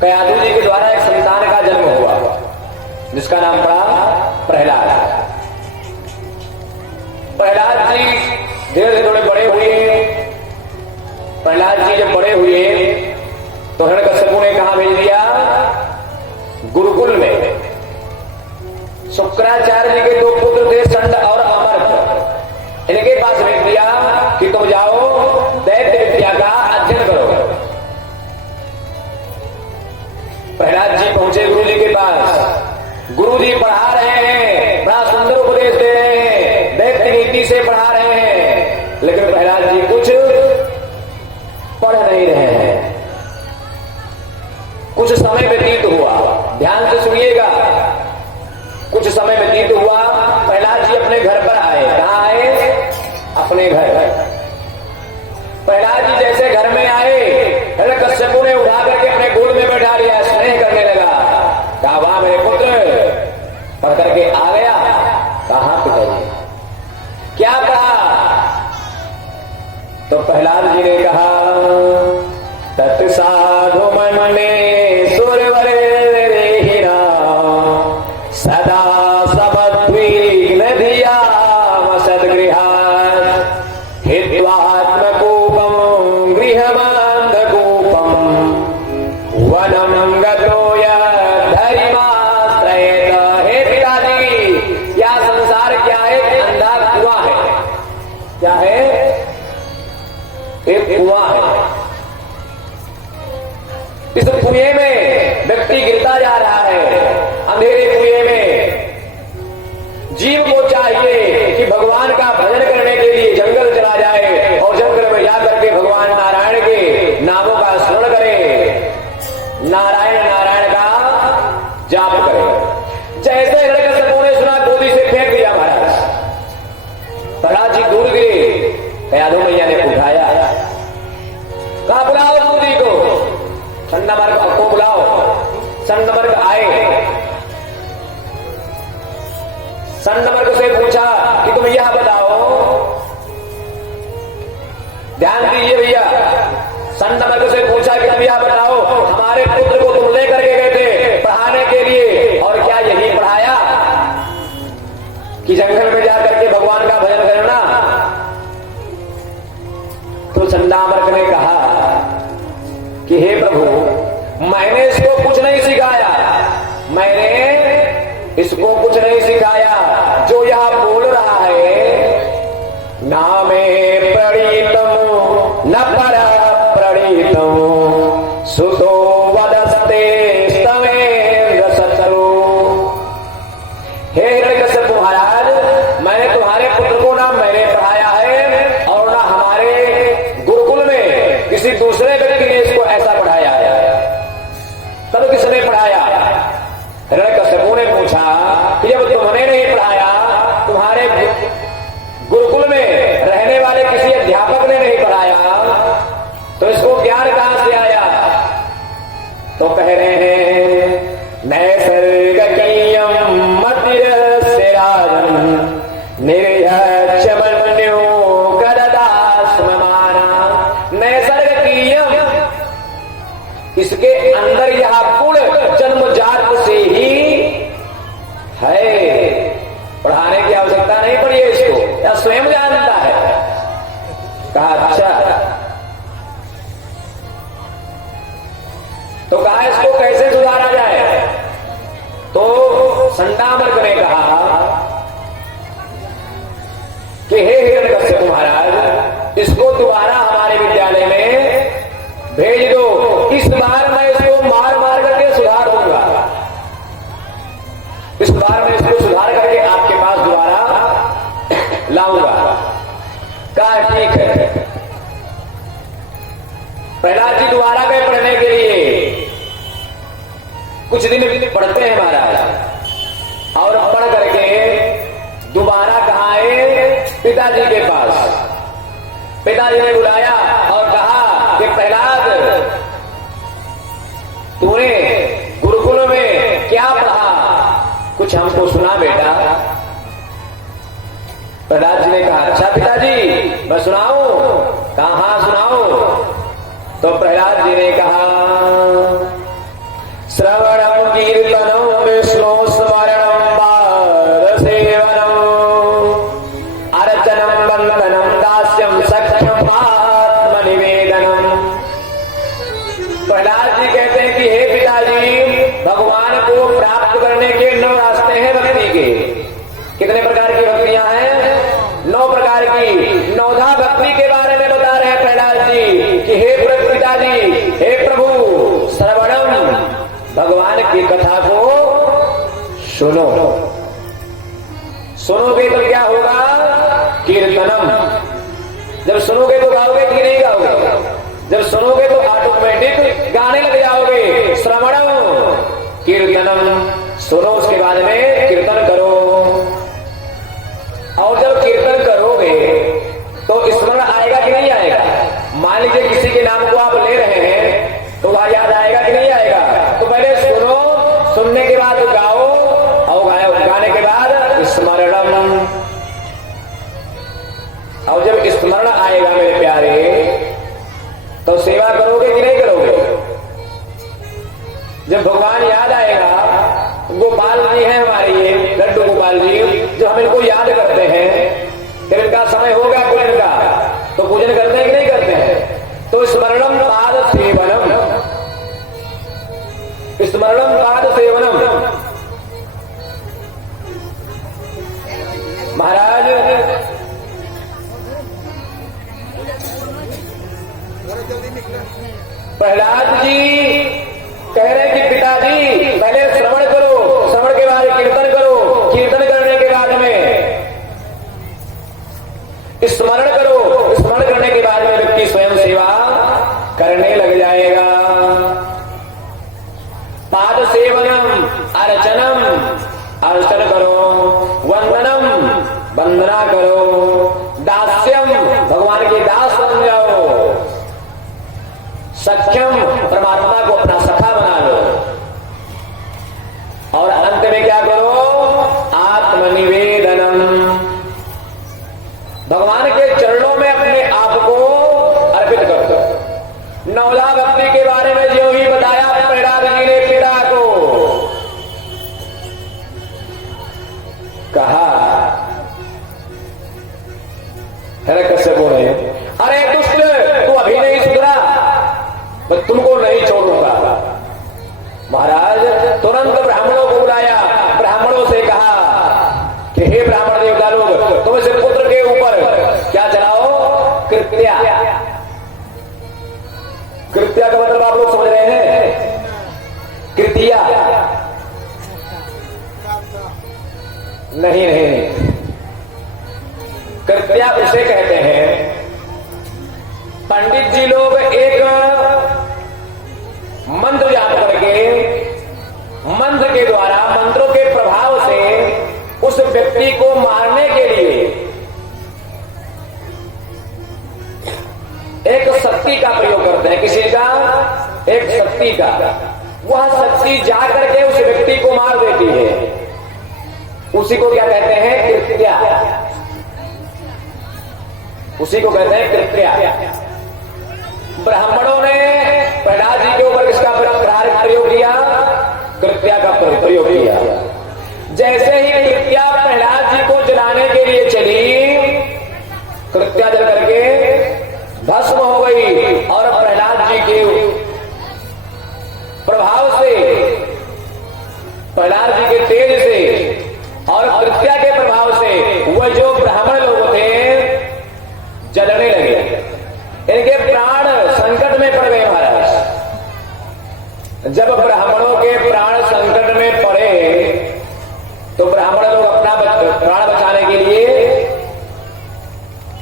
कयाधु जी के द्वारा एक संतान का जन्म हुआ जिसका नाम पड़ा प्रहलाद। प्रहलाद जी धीरे धीरे थोड़े बड़े हुए। प्रहलाद जी जब बड़े हुए तो हिरण्यकश्यपु ने कहा भेज दिया गुरुकुल में। शुक्राचार्य जी के दो पुत्र थे षंड और अमर्त, इनके पास भेज दिया कि तुम जाओ दैत्य विद्या का अध्ययन करो। प्रहलाद जी पहुंचे गुरु जी के पास। गुरु जी पढ़ा रहे हैं, बड़ा सुंदर उपदेश दे रहे हैं, दैत्य नीति से पढ़ा रहे हैं, लेकिन प्रहलाद जी कुछ पढ़ नहीं रहे हैं। कुछ समय व्यतीत हुआ, ध्यान से सुनिएगा। कुछ समय व्यतीत हुआ, प्रहलाद जी अपने घर पर आए। कहां आए? अपने घर। प्रहलाद जी जैसे घर में आए, हिरण्यकश्यपु ने उठा करके अपने गोद में बैठा लिया, स्नेह करने लगा। कहा वाह मेरे पुत्र, पढ़ करके आ गया। कहा पिताजी क्या कहा? तो प्रहलाद जी ने कहा तत्साधु मने सुरवरे रेहिना सदा सबद्विघ्न धिया सद्गृहात् हित्वात्मकूपम गृहमान्धकूपम वनम गतो यद्धरिमाश्रयेत। हे पिताजी, क्या संसार क्या है? अंधा कुआं है। क्या है? एक कुआं है। इस कुएं में व्यक्ति गिरता जा रहा है। अंधेरे कुएं में जीव को चाहिए कि भगवान का भजन करने के लिए जंगल चला जाए और जंगल में जाकर के भगवान नारायण के नामों का स्मरण करे, नारायण नारायण का जाप करे। जैसे हिरण्यकश्यपु ने सुना, गोदी से फेंक दिया महाराज। प्रहलाद जी दूर गिरे। कयाधु मैया ने उठाया। कहा बुलाओ गोदी को, संडमर्ग को बुलाओ। संडमर्ग आए। संडमर्ग से पूछा कि तुम यह बताओ, ध्यान दीजिए भैया। संडमर्ग से पूछा कि तुम यह बताओ, हमारे पुत्र को तुम लेकर के गए थे पढ़ाने के लिए, और क्या यही पढ़ाया कि जंगल में जाकर के भगवान का भजन करना? तो संडामर्ग ने कहा कि हे प्रभु, मैंने इसको कुछ नहीं सिखाया, मैंने इसको कुछ नहीं सिखाया। जो यह बोल रहा है, ना मैं प्रणीतम न पर प्रणीतम सुतो वदस्ते स्तवेन्द्र शत्रु। हे हिरण्यकश्यप महाराज, मैंने तुम्हारे पुत्र को ना मैंने पढ़ाया है और ना हमारे गुरुकुल में किसी दूसरे व्यक्ति ने इसको ऐसा पढ़ाया है। तब किसने पढ़ाया? हिरण्यकश्यपु ने पूछा कि जब तुमने नहीं पढ़ाया, तुम्हारे गुरुकुल में रहने वाले किसी अध्यापक ने नहीं पढ़ाया, तो इसको ज्ञान कहां से आया? तो कह रहे हैं नैसर्गिकयं मतिरस्य राजन् निर्यक्षमन्यो गददास्ममाना। नैसर्गिकयं, इसके अंदर यह गुण जन्मजात से ही है, पढ़ाने की आवश्यकता नहीं पड़ी है इसको, या स्वयं जानता है। कहा अच्छा, तो कहा इसको कैसे सुधारा जाए? तो संडामर्ग ने कहा कि हे हिरण्यकश्यप महाराज, इसको दोबारा हमारे विद्यालय में भेज दो। इस बार मैं इसको मार मार करके सुधार दूंगा। इस बार मैं इसको सुधार करके आपके पास दोबारा लाऊंगा। कहा ठीक है। प्रहलाद जी दोबारा गए पढ़ने के लिए। कुछ दिन पढ़ते हैं महाराज, और पढ़ करके दोबारा कहां आए? पिताजी के पास। पिताजी ने बुलाया और कहा कि प्रहलाद, तूने गुरुकुल में क्या पढ़ा? कुछ हमको सुना बेटा। प्रहलाद जी ने कहा अच्छा पिताजी, मैं सुनाऊं? कहा हाँ सुनाओ। तो प्रहलाद जी ने कहा प्रहलाद जी कहते हैं कि हे पिताजी, भगवान को प्राप्त करने के 9 रास्ते हैं भक्ति के। कितने प्रकार की भक्तियां हैं? 9 प्रकार की। 9धा भक्ति के बारे में बता रहे हैं प्रहलाद जी कि हे पिताजी, हे प्रभु, श्रवणम, भगवान की कथा को सुनो। सुनोगे तो क्या होगा? कीर्तनम। जब सुनोगे तो गाओगे कि नहीं गाओगे? जब सुनोगे तो ऑटोमेटिक गाने लग जाओगे। श्रवणम, कीर्तनम, सुनो, उसके बाद में कीर्तन करो। और जब कीर्तन करोगे तो स्मरण आएगा कि नहीं आएगा? मान लीजिए किसी के नाम को आप ले रहे हैं तो वह याद आएगा कि नहीं आएगा? तो पहले सुनो, सुनने के बाद गाओ, और गाने के बाद स्मरणम। और जब स्मरण आएगा मेरे प्यारे तो सेवा करोगे कि नहीं करोगे? जब भगवान याद आएगा, गोपाल जी हैं हमारे, ये लड्डू गोपाल जी, जो हम इनको याद करते हैं, फिर इनका समय हो गया पूजन का, तो पूजन करते हैं कि नहीं करते हैं? तो स्मरणम पाद सेवनम, स्मरणम पाद सेवनम। महाराज प्रहलाद जी कह रहे हैं कि पिताजी पहले श्रवण करो, श्रवण के बाद कीर्तन करो, कीर्तन करने के बाद में स्मरण करो, स्मरण करने के बाद में व्यक्ति स्वयं सेवा करने लग जाएगा। पाद सेवनम, अर्चनम, अर्चन करो, वंदनम, वंदना करो, दास्यम, भगवान के दास बन जाओ, सख्यम, परमात्मा को अपना सखा बना लो, और अंत में क्या करो? आत्मनिवेदनम, भगवान के चरणों में अपने आप को अर्पित कर दो। 9धा भक्ति के बारे में जो ही बताया प्रहलाद जी ने पिता को कहा, कैसे बोल रहे हैं, अरे दुष्ट, तू अभी नहीं सुधरा, मैं तुमको नहीं छोड़ूंगा। महाराज तुरंत ब्राह्मणों को बुलाया, ब्राह्मणों से कहा कि हे ब्राह्मण देवता लोग, तुम इस पुत्र के ऊपर क्या चलाओ? कृत्या। कृत्या का मतलब आप लोग समझ रहे हैं? कृतिया नहीं, नहीं, कृत्या उसे कहते हैं, पंडित जी लोग एक मंत्र याद करके, मंत्र के द्वारा, मंत्रों के प्रभाव से उस व्यक्ति को मारने के लिए एक शक्ति का प्रयोग करते हैं। किसी का? एक शक्ति का। वह शक्ति जाकर के उस व्यक्ति को मार देती है। उसी को क्या कहते हैं? कृत्या। उसी को कहते हैं कृत्या। ब्राह्मणों ने प्रहलाद जी के ऊपर किसका प्रयोग किया? कृत्या का प्रयोग किया। जैसे ही कृत्या प्रहलाद जी को जलाने के लिए चली, कृत्या जल करके भस्म हो गई, और प्रहलाद जी के प्रभाव से, प्रहलाद जी के तेज से और कृत्या के प्रभाव से वह जो ब्राह्मण लोग थे जलने लगे। इनके प्राण संकट में पड़ गए। महाराज जब ब्राह्मणों के प्राण संकट में पड़े तो ब्राह्मण लोग अपना प्राण बचाने के लिए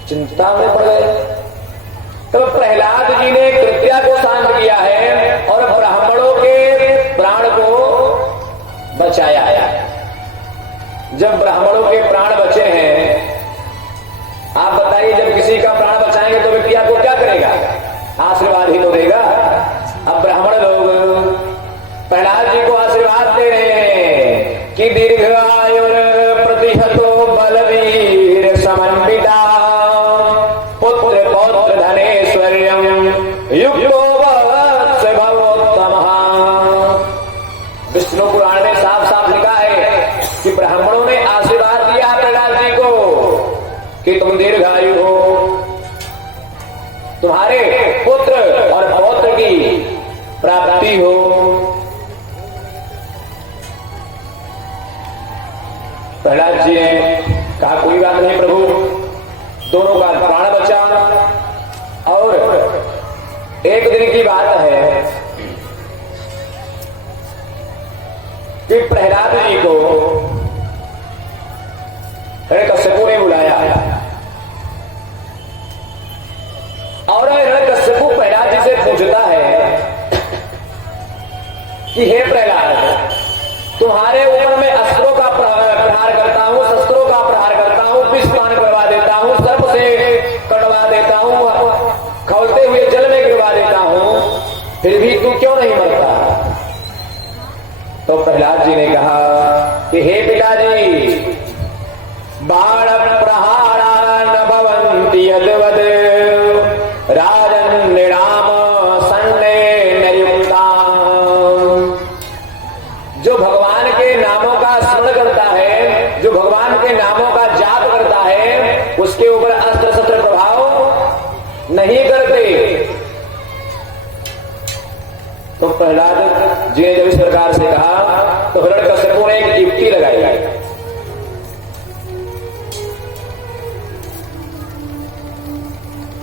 चिंता में पड़ गए। तो प्रहलाद जी ने कृत्या को शांत किया है और ब्राह्मणों के प्राण को बचाया है। जब ब्राह्मणों के प्राण बचे हैं, आप बताइए, जब किसी का प्राण बचाएंगे तो व्यक्ति आपको क्या करेगा? आशीर्वाद ही तो देगा। अब ब्राह्मण लोग प्रहलाद जी को आशीर्वाद दे रहे हैं कि दीर्घ आयुर प्रतिहतो बलवीर समन्विता पुत्र पौत्र धनेश्वर्यम युक्तो वत्स प्राप्ति हो। प्रहलाद जी ने कहा कोई बात नहीं प्रभु, दोनों का प्राण बचा। और एक दिन की बात है कि प्रहलाद जी को हिरण्यकश्यपु ने बुलाया और हिरण्यकश्यपु प्रहलाद जी से पूछता है कि हे प्रहलाद, तुम्हारे ऊपर मैं अस्त्रों का प्रहार करता हूं, शस्त्रों का प्रहार करता हूं, विष पान करवा देता हूं, सर्प से कटवा देता हूं, खौलते हुए जल में गिरवा देता हूं, फिर भी तू क्यों नहीं मरता? तो प्रहलाद जी ने कहा कि हे पिताजी, बाण प्रहारा न भवन्ति यद्वद राजन निराम सन्ने नयुक्ता। जो भगवान के नामों का स्मरण करता है, जो भगवान के नामों का जाप करता है, उसके ऊपर अस्त्र शस्त्र प्रभाव नहीं करते। तो प्रहलाद जी ने जब इस प्रकार से कहा तो हिरण्यकश्यपु ने एक युक्ति लगाई।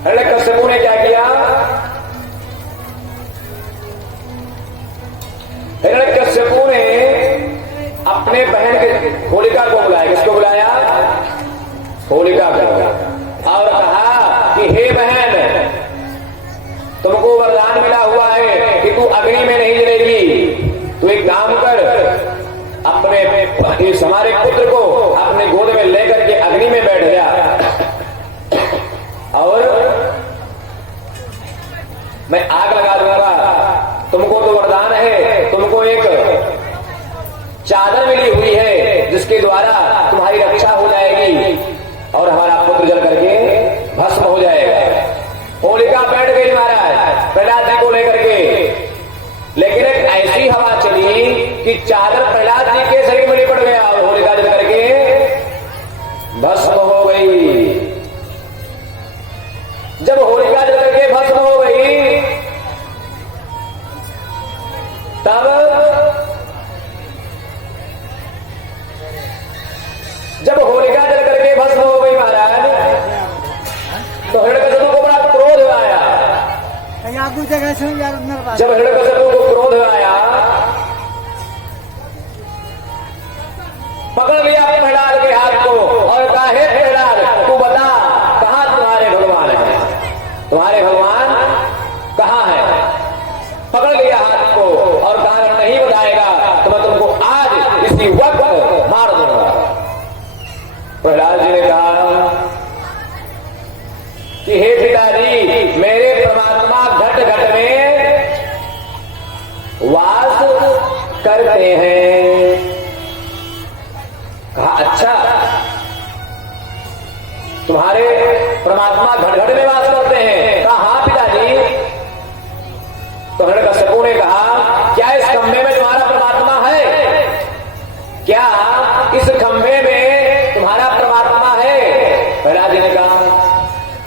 हिरण्यकश्यपु ने क्या किया? हिरण्यकश्यपु ने अपने बहन के होलिका को बुलाया। किसको बुलाया? होलिका को। और कहा कि हे बहन, तुमको वरदान मिला हुआ है कि तू अग्नि में नहीं जलेगी। तू एक काम कर, अपने इस हमारे पुत्र को अपने गोद में लेकर के अग्नि में बैठ जा और मैं आग लगा दूंगा। तुमको तो वरदान है, तुमको एक चादर मिली हुई है जिसके द्वारा तुम्हारी रक्षा हो जाएगी और हमारा पुत्र जल करके भस्म हो जाएगा। होलिका बैठ गई महाराज प्रहलाद जी को लेकर के, लेकिन एक ऐसी हवा चली कि चादर प्रहलाद जी के शरीर में लिपट गया और होलिका जल करके भस्म हो गई। जब होलिका जल करके भस्म हो गई, तब जब होलिका जल करके भस्म हो गई महाराज, तो हिरण्यकश्यपु को बड़ा क्रोध आया। जब हिरण्यकश्यपु को क्रोध आया, पकड़ लिया प्रहलाद के हाथ को और कहा हे प्रहलाद, तू बता कहां तुम्हारे भगवान है? तुम्हारे भगवान कहां है? पकड़ लिया हाथ को और कहा नहीं बताएगा तो मैं तुमको आज इसी वक्त मार दूंगा। प्रहलाद जी ने कहा कि हे पिताजी, मेरे परमात्मा घट घट में वास करते हैं। कहा अच्छा, तुम्हारे परमात्मा घट घट में वास करते हैं? कहा हाँ पिताजी। तो हिरण्यकश्यपु ने कहा क्या इस खंभे में तुम्हारा परमात्मा है? क्या इस खंभे में तुम्हारा परमात्मा है? प्रहलाद जी ने कहा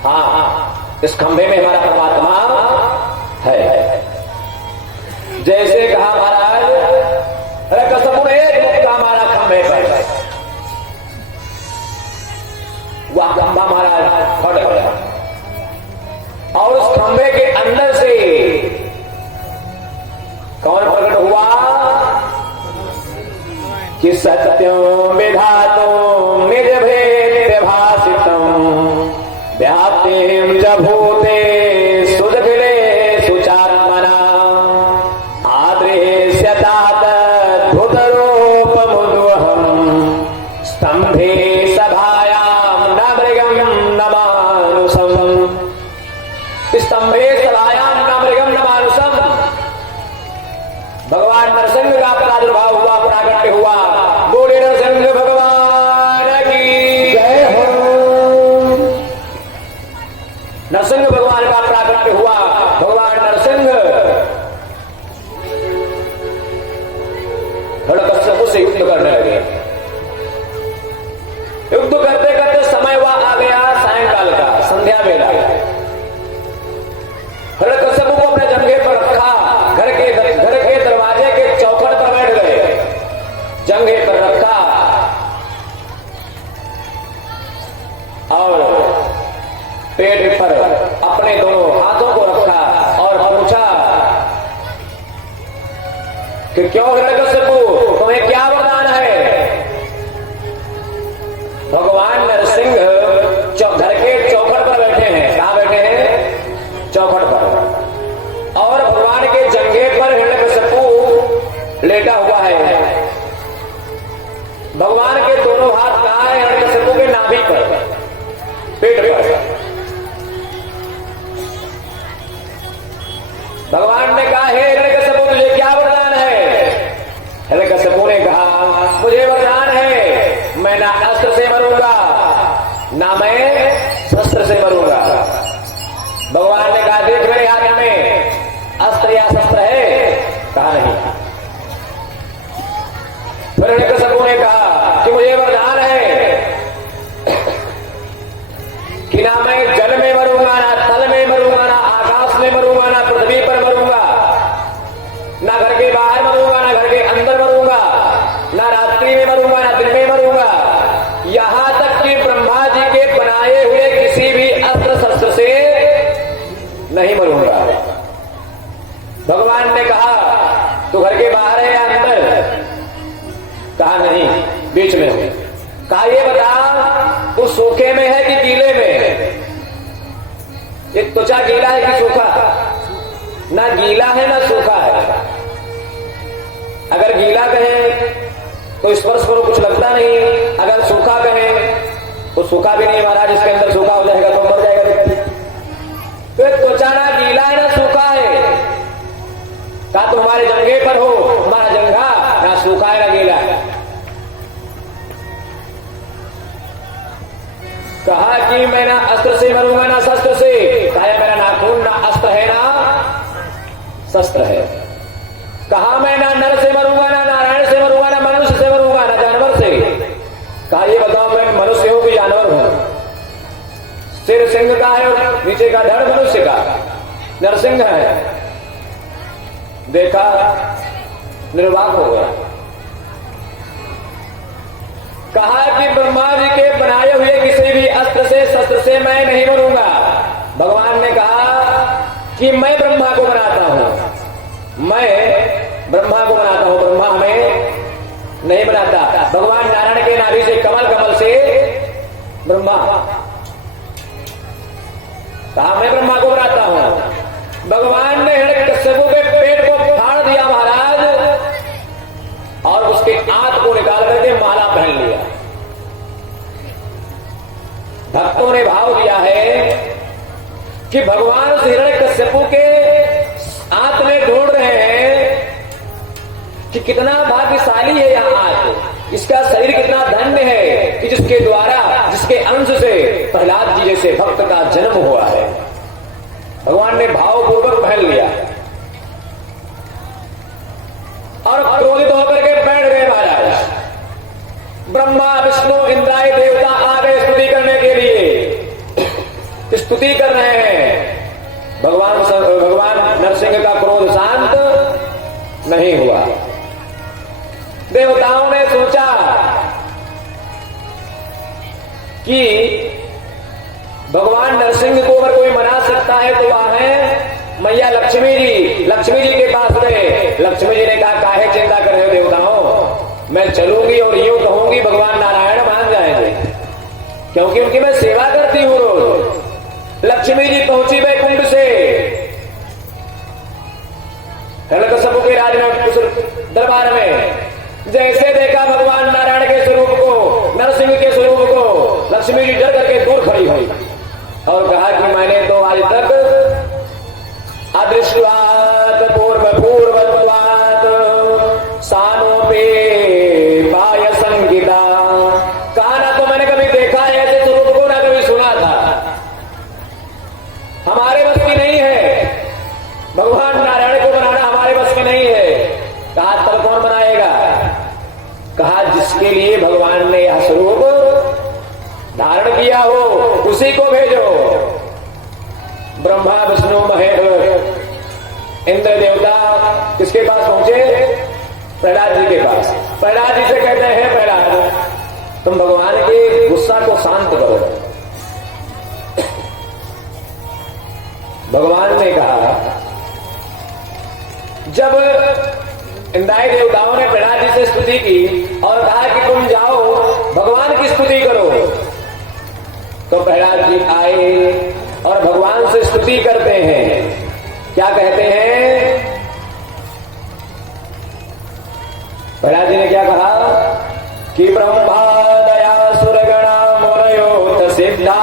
हाँ, इस खंभे में हमारा परमात्मा है। जैसे कहा महाराज, हिरण्यकश्यपु ने एक मुक्का मारा खंभे पर, वह खंभा महाराज फट गया और उस खंभे के अंदर से कौन प्रकट हुआ कि सत्यम विधातुम निज भेद भाषितम व्याप्तिम च भूते सुजभिले सुचात्मना आदृश्यतात तद्भुतरूपमुद्वहम् स्तंभे सभायां न मृगं न मानुषम्। स्तंभे सभायां न मृगं न मानुषम्। भगवान नरसिंह का प्रादुर्भाव हुआ, प्राकट्य हुआ। बोले नरसिंह भगवान की जय हो। नरसिंह भगवान का प्राकट्य हुआ। भगवान नरसिंह हिरण्यकश्यपु से युद्ध करने लगे। युद्ध करते करते समय वह आ गया सायंकाल का, संध्या वेला। हिरण्यकश्यपु को अपने जंघे पर रखा, घर के कि क्यों हिरण्यकशिपु तुम्हें क्या वरदान है? भगवान नरसिंह घर के चौखट पर बैठे हैं। कहां बैठे हैं? चौखट पर। और भगवान के जंघे पर हिरण्यकशिपु लेटा हुआ है। भगवान के दोनों हाथ कहां है? हिरण्यकशिपु के नाभि पर, पेट पर। भगवान ने कहा, हे हिरण्यकशिपु तुझे क्या वरदान है? हिरण्यकशिपु ने कहा, मुझे वरदान है, मैं ना अस्त्र से मरूंगा ना मैं शस्त्र से मरूंगा। भगवान ने कहा, देख मेरे हाथ में अस्त्र या शस्त्र है? कहा नहीं। फिर हिरण्यकशिपु ने कहा कि मुझे वरदान है कि ना मैं जल में मरूंगा, ना थल में मरूंगा, ना आकाश में मरूंगा, ना पृथ्वी पर मरूंगा, ना घर के बाहर मरूंगा, ना घर के अंदर मरूंगा, ना रात्रि में मरूंगा, ना दिन में मरूंगा, यहां तक कि ब्रह्मा जी के बनाए हुए किसी भी अस्त्र शस्त्र से नहीं मरूंगा। भगवान ने कहा, तू घर के बाहर है या अंदर? कहा नहीं, बीच में हूं। कहा, ये बता तू सूखे में है कि गीले में? ये त्वचा गीला है कि सूखा? ना गीला है ना सूखा है। अगर गीला कहे तो स्पर्श करो कुछ लगता नहीं, अगर सूखा कहे तो सूखा भी नहीं महाराज, इसके अंदर सूखा हो जाएगा तो मर जाएगा। तो त्वचा ना गीला है ना सूखा है। कहा तुम्हारे जंघे पर हो, तुम्हारा जंघा ना सूखा है ना गीला है। कहा कि मैं ना अस्त्र से मरूंगा ना शस्त्र से। कहा मेरा नाखून ना अस्त्र है ना शस्त्र है। कहा मैं ना नर से मरूंगा ना नारायण से मरूंगा ना मनुष्य से मरूंगा ना जानवर से। कहा ये बताओ मैं मनुष्य हूं कि जानवर हूं? सिर सिंह का है और नीचे का धड़ मनुष्य का, नरसिंह है। देखा, निर्वाक हो गया। कहा कि ब्रह्मा जी के बनाए हुए किसी भी अस्त्र से शस्त्र से मैं नहीं मरूंगा। भगवान ने कहा कि मैं ब्रह्मा को बनाता हूं, मैं ब्रह्मा को बनाता हूं, ब्रह्मा हमें नहीं बनाता। भगवान नारायण के नाभि से कमल, कमल से ब्रह्मा। कहा मैं ब्रह्मा को बनाता हूं। भगवान ने हिरण्यकशिपु के पेट को फाड़ दिया महाराज, और उसके आंत को निकाल करके माला पहन लिया। भक्तों ने भाव दिया है कि भगवान हिरण्यकशिपु के आंत में ढूंढ रहे हैं कि कितना भाग्यशाली है यह आंत, इसका शरीर कितना धन्य है कि जिसके द्वारा, जिसके अंश से प्रहलाद जी जैसे भक्त का जन्म हुआ है। भगवान ने भावपूर्वक पहन लिया और क्रोधित होकर के बैठ गए महाराज। ब्रह्मा विष्णु इंद्रादि देवता आ गए स्तुति करने के लिए, स्तुति कर रहे हैं। भगवान नरसिंह का क्रोध शांत नहीं हुआ। देवताओं ने सोचा कि भगवान नरसिंह को अगर कोई मना सकता है तो वह है मैया लक्ष्मी जी। लक्ष्मी जी के पास गए। लक्ष्मी जी ने कहा, काहे चिंता कर रहे हो देवताओं, मैं चलूंगी और यूं कहूंगी भगवान नारायण मान जाएंगे, क्योंकि उनकी मैं सेवा करती हूं रोज। लक्ष्मी जी पहुंची वैकुंठ से, हिरण्यकशिपु के राज में, दरबार में। जैसे देखा भगवान नारायण के स्वरूप को, नरसिंह के स्वरूप को, लक्ष्मी जी डर करके दूर खड़ी हुई और कहा कि मैंने तो आज तक अदृष्टवात पूर्व पूर्वत्वात सानोपे पाय संगीता। कहा ना तो मैंने कभी देखा है ऐसे स्वरूप को, ना कभी सुना था। हमारे बस की नहीं है, भगवान नारायण को बनाना हमारे बस की नहीं है। कहा तब कौन बनाएगा? कहा जिसके लिए भगवान ने यह स्वरूप धारण किया हो उसी को भेजो। ब्रह्मा विष्णु महेश इंद्र देवता किसके पास पहुंचे? प्रहलाद जी के पास। प्रहलाद जी से कहते हैं, प्रहलाद तुम भगवान के गुस्सा को शांत करो। भगवान ने कहा, जब इंद्रादी देवताओं ने प्रहलाद जी से स्तुति की और कहा कि तुम जाओ भगवान की स्तुति करो। तो प्रहलाद जी आए और भगवान से स्तुति करते हैं। क्या कहते हैं? प्रहलाद जी ने क्या कहा कि ब्रह्मा दया सुरगणा मुनयो सिद्धा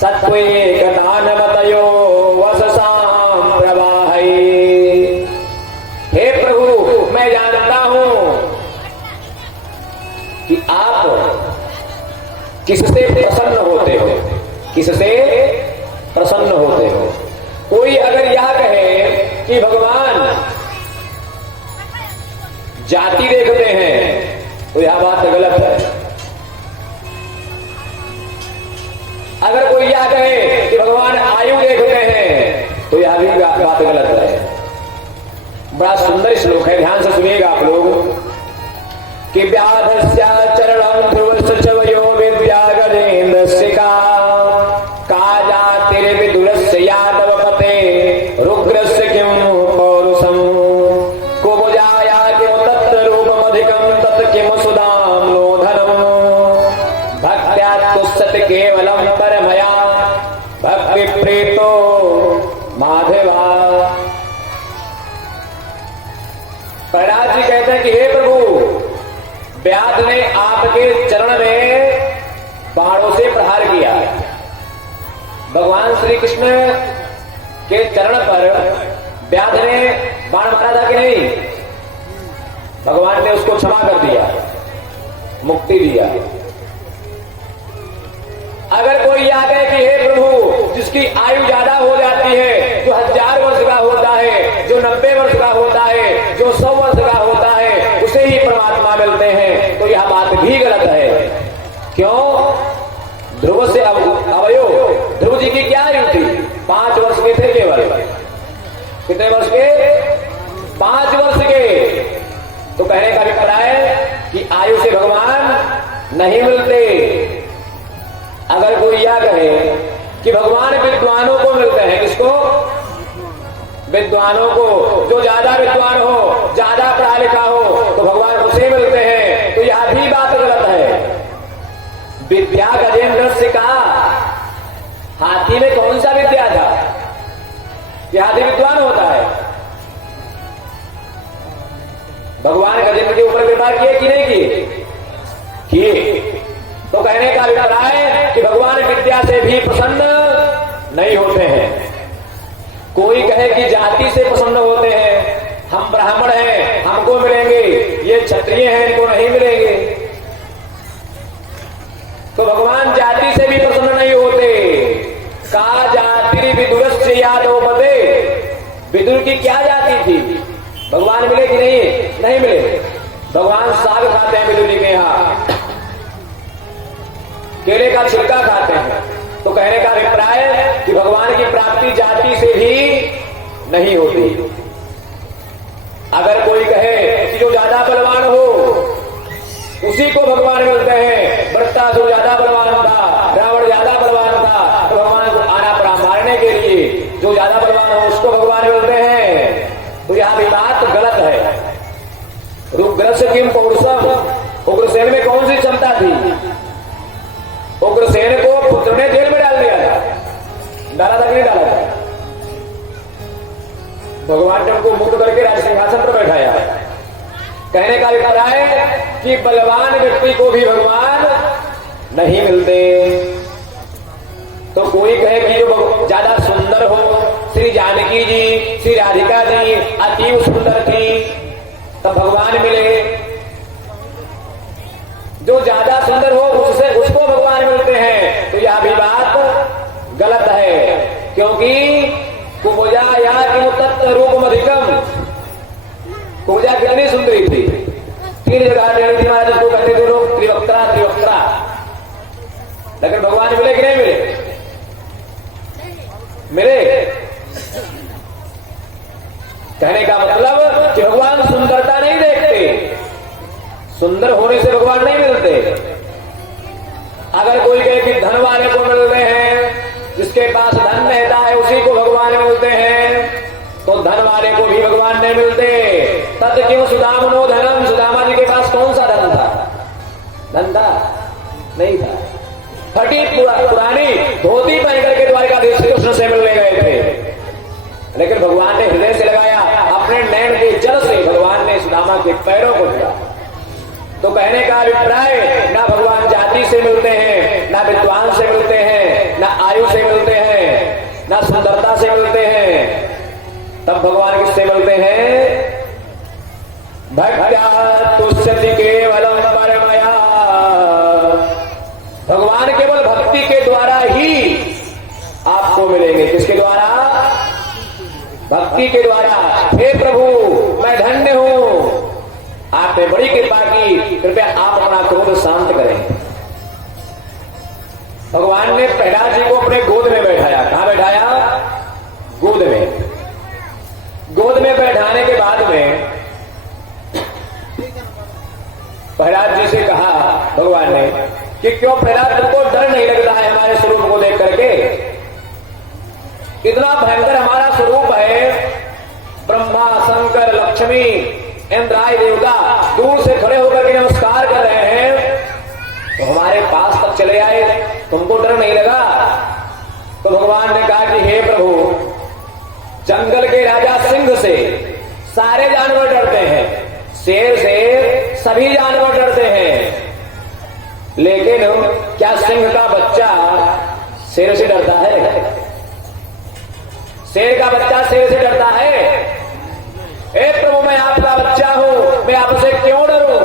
सत्वेक दानमतयो वससाम प्रवाहै। हे प्रभु, मैं जानता हूं कि आप किससे प्रसन्न होते हो, किससे प्रसन्न होते हो। कोई अगर यह कहे कि भगवान जाति देखते हैं तो यह बात गलत है। अगर कोई यह कहे कि भगवान आयु देखते हैं तो यह भी बात गलत है। बड़ा सुंदर श्लोक है, ध्यान से सुनिएगा आप लोग कि व्याधस्या चरणं ध्रुवस्य च वयो विद्या गजेन्द्रस्य का जातिर्विदुरस्य यादवपते रुग्रस्य किं पौरुषम् कुबुजाया किं तत्र रूपमधिकं तत् किं सुदां नो धनम् भक्त्या तुष्यति केवलं परमया भक्ति प्रीतो माधवा। प्रहलाद जी कहते हैं कि हे प्रभु, व्याध ने आपके चरण में बाणों से प्रहार किया। भगवान श्री कृष्ण के चरण पर व्याध ने बाण मारा था कि नहीं? भगवान ने उसको क्षमा कर दिया, मुक्ति दिया। अगर कोई यह कहे कि हे प्रभु, जिसकी आयु ज्यादा हो जाती है, जो 1000 वर्ष का होता है, जो 90 वर्ष का होता है, जो 100 वर्ष का होता है, उसे ही परमात्मा मिलते हैं, तो यह बात भी गलत है। क्यों? ध्रुव से अवयो, ध्रुव जी की क्या आयु थी? 5 वर्ष के थे केवल। कितने वर्ष के? 5 वर्ष के। तो कहने का अभिप्राय कि आयु से भगवान नहीं मिलते। अगर कोई यह कहे कि भगवान विद्वानों को मिलते हैं, किसको? विद्वानों को, जो ज्यादा विद्वान हो, ज्यादा पढ़ा लिखा हो, तो भगवान उसे मिलते हैं, तो यह भी बात गलत है। विद्या गजेन्द्रस्य का, हाथी में कौन सा विद्या था? यह हाथी विद्वान होता है। भगवान गजेंद्र के ऊपर कृपा किए कि नहीं किए? तो कहने का अभिप्राय है कि भगवान विद्या से भी प्रसन्न नहीं होते हैं। कोई कहे कि जाति से प्रसन्न होते हैं, हम ब्राह्मण हैं हमको मिलेंगे, ये क्षत्रिय हैं इनको नहीं मिलेंगे। तो भगवान जाति से भी प्रसन्न नहीं होते। का जाति विदुरस्य यादवपते, विदुर की क्या जाति थी? भगवान मिले कि नहीं? नहीं मिले। भगवान साग खाते हैं विदुर जी के यहाँ, केले का छिलका खाते हैं। तो कहने का अभिप्राय है कि भगवान की प्राप्ति जाति से भी नहीं होती। अगर कोई कहे कि जो ज्यादा बलवान हो उसी को भगवान मिलते हैं, वृत्तासुर ज्यादा बलवान था, रावण ज्यादा बलवान था, तो भगवान को आना पड़ा मारने के लिए। जो ज्यादा बलवान हो उसको भगवान मिलते हैं, तो यह भी बात गलत है। रुग्रस्य किम पौरुषम, उग्रसेन में कौन सी क्षमता थी? उग्रसेन को पुत्र ने जेल में डाल दिया था, डाला था कि नहीं डाला था? भगवान ने उनको मुक्त करके राज सिंहासन पर बैठाया। कहने का अभिप्राय है कि बलवान व्यक्ति को भी भगवान नहीं मिलते। तो कोई कहे कि जो ज्यादा सुंदर हो, श्री जानकी जी, श्री राधिका जी अति सुंदर थी तब भगवान मिले। जो ज्यादा सुंदर हो उससे उसको भगवान मिलते हैं, तो यह भी बात गलत है। क्योंकि कुबुजा या किम तत्र रूपम अधिकम, कुबुजा कितनी सुंदरी थी? 3 जगह थी महाराज, उसको कहते थे लोग त्रिवक्त्रा त्रिवक्त्रा। लेकिन भगवान मिले कि नहीं मिले? मिले। कहने का मतलब कि भगवान सुंदरता नहीं देखते, सुंदर होने से भगवान नहीं मिलते। अगर कोई कहे कि धन वाले को मिलते हैं, जिसके पास धन रहता है उसी को भगवान मिलते हैं, तो धन वाले को भी भगवान नहीं मिलते। तद क्यों सुदामनो धनम, सुदामा जी के पास कौन सा धन था? धन था नहीं था। फटी पुरानी धोती पहन करके द्वारिकाधीश श्री कृष्ण से मिलने गए थे, लेकिन भगवान ने हृदय से लगाया, अपने नैन के जल से भगवान ने सुदामा के पैरों को छुआ। तो कहने का अभिप्राय, ना भगवान जाति से मिलते हैं, ना विद्वान से मिलते हैं, ना आयु से मिलते हैं, ना सुंदरता से मिलते हैं। तब भगवान किससे मिलते हैं? भक्त्या तुष्यति केवलम परमया। भगवान केवल भक्ति के द्वारा ही आपको मिलेंगे। किसके द्वारा? भक्ति के द्वारा। हे प्रभु मैं धन्य हूं, आपने बड़ी कृपा की, कृपया आप अपना क्रोध शांत करें। भगवान ने प्रहलाद जी को अपने गोद में बैठाया। कहां बैठाया? गोद में। गोद में बैठाने के बाद में प्रहलाद जी से कहा भगवान ने कि क्यों प्रहलाद, तुमको डर नहीं लगता है हमारे स्वरूप को देख करके? इतना भयंकर हमारा स्वरूप है, ब्रह्मा शंकर लक्ष्मी इंद्राय देवता दूर से खड़े होकर के नमस्कार कर रहे हैं, तो हमारे पास तक चले आए, तुमको डर नहीं लगा? तो भगवान ने कहा कि हे प्रभु, जंगल के राजा सिंह से सारे जानवर डरते हैं, शेर से सभी जानवर डरते हैं, लेकिन क्या सिंह का बच्चा शेर से डरता है? शेर का बच्चा शेर से डरता है? हे प्रभु मैं आपका बच्चा हूं, मैं आपसे क्यों डरूं?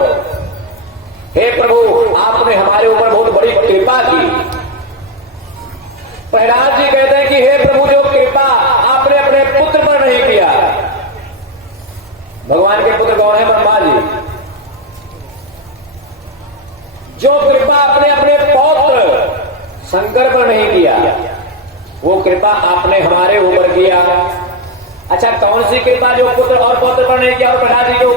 हे प्रभु आपने हमारे ऊपर बहुत बड़ी कृपा की। प्रहलाद जी कहते हैं कि हे प्रभु, जो कृपा आपने अपने पुत्र पर नहीं किया। भगवान के पुत्र कौन है? ब्रह्मा जी। जो कृपा आपने अपने पौत्र शंकर पर नहीं किया, वो कृपा आपने हमारे ऊपर किया। अच्छा, कौन सी कृपा जो पुत्र और पौत्र पर नहीं किया और प्रहलाद जी के ऊपर